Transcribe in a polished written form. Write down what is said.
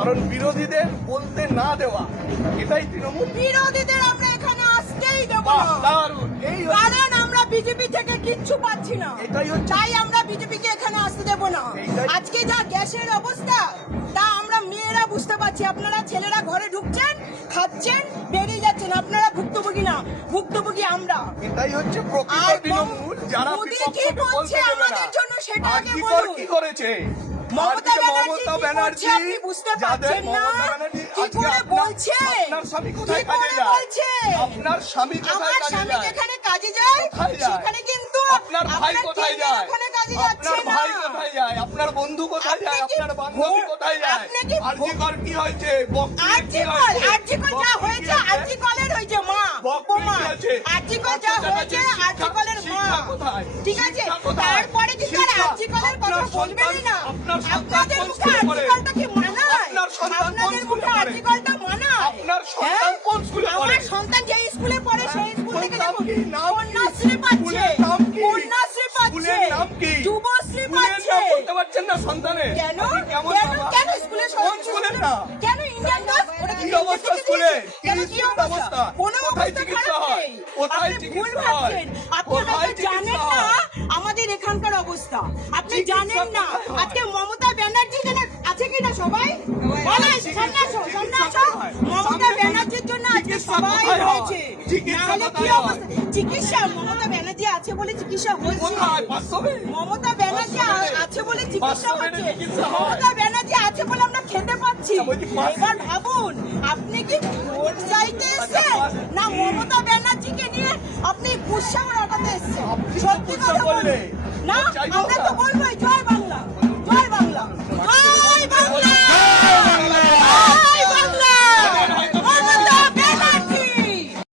কারণ বিরোধীদের বলতে না দেওয়া, এটাই তৃণমূল। বিরোধীদের আমরা এখানে আসতেই দেব বাহ, না, দারুণ। এই হচ্ছে- কারণ আমরা বিজেপি থেকে কিচ্ছু পাচ্ছি না, এটাই হচ্ছে- তাই আমরা বিজেপিকে এখানে আসতে দেব না। এইটাই- আজকে যা গ্যাসের অবস্থা তা আমরা মেয়েরা বুঝতে পারছি। আপনারা ছেলেরা ঘরে ঢুকছেন, খাচ্ছেন, বেরিয়ে যাচ্ছেন, আপনারা ভুক্তভোগী না, ভুক্তভোগী আমরা। এটাই হচ্ছে প্রকৃত আর তৃণমূল, যারা মোদি কি বিপক্ষকে করছে বলতে দেবে না। আমাদের জন্য সেটা আর আগে কি বলুন। কি করেছে মমতা আজকে ব্যানার্জি মমতা কি ব্যানার্জি, করছে আপনি বুঝতে যাদের পারছেন না? মমতা ব্যানার্জি কি আজকে করে আপনার- বলছে? আপনার স্বামী কোথায় কি কাজে করে যায়? বলছে? আপনার স্বামী কোথায় আমার কাজে স্বামী যায়? যেখানে কাজে যায় কোথায় যায়? সেখানে কিন্তু আপনার ভাই কোথায় ছেলে যায়? ওখানে কাজে আপনার যাচ্ছে না। ভাই কোথায় যায়? আপনার বন্ধু কোথায় আপনি যায়? কি আপনার বান্ধবী ভোট- কোথায় যায়? আপনি কি আরজিকর কি হয়েছে? বকরির কি আর্জিকল হয়েছে? আর্জিকল যা বকরির হয়েছে কি হয়েছে? আর্জিকলের হয়েছে মা, বকরির কি প্রমাণ। হয়েছে? আর্জিকল যা আপনার হয়েছে শিক্ষা- আর্জিকলের মা, শিক্ষা কোথায়? ঠিক আছে? শিক্ষা কোথায়? তারপরে কিন্তু আর শিক্ষা- আর্জিকলের কথা আপনার বলবেনই না। আপনার সন্তান আপনাদের কোন মুখে স্কুলে পড়ে? আর্জিকলটা কি মানায়? আপনার সন্তান কোন আপনাদের স্কুলে মুখে পড়ে? আর্জিকলটা মানায়? আপনার সন্তান হ্যাঁ? কোন স্কুলে পড়ে? আমার সন্তান যে স্কুলে পড়ে সেই স্কুল থেকে নাম দেখুন কি? নাম কি? কন্যাশ্রী পাচ্ছে, স্কুলের নাম কি? কন্যাশ্রী পাচ্ছে, স্কুলের নাম কি? যুবশ্রী স্কুলের পাচ্ছে। নাম বলতে পারছেন না সন্তানের? কেন আপনি কেমন কেন বাবা? কেন স্কুলে কোন স্কুলের না? কেন ইন্ডিয়ান বাস ওটা কি অবস্থা স্কুলে? কেন কি কি স্কুলের অবস্থা? অবস্থা? কোনো কোথায় অবস্থা চিকিৎসা খারাপ হয়? নেই। কোথায় আপনি ভুল চিকিৎসা হয়? ভাবছেন। আপনি কোথায় হয়তো জানেন চিকিৎসা না হয়? আমাদের এখানকার অবস্থা, আপনি চিকিৎসা জানেন না। কোথায় হয়? আজকে মমতা ব্যানার্জি আছে কিনা সবাই বলেন, সামনে আসো, সামনে আসো। কোথায়? মমতা ব্যানার্জির জন্য আজকে চিকিৎসা সবাই কোথায় হয়? হয়েছে। চিকিৎসা নাহলে কি কোথায় হয়? অবস্থা? চিকিৎসা মমতা ব্যানার্জি আছে বলে চিকিৎসা হয়েছে। কোথায়? বাস্তবে? মমতা ব্যানার্জি বাস্তবে? আছে বলে চিকিৎসা বাস্তবে হচ্ছে। চিকিৎসা হয়? মমতা ব্যানার্জি আছে বলে আমরা খেতে পাচ্ছি। বলছি বাস্তবে? এবার ভাবুন, আপনি কি ভোট চাইতে এসেছেন না মমতা ব্যানার্জিকে নিয়ে আপনি কুৎসা ওড়াতে এসেছেন? আপনি তো সত্যি কুৎসা কথা করলে। বলুন। না ভোট চাইবো আমরা না। তো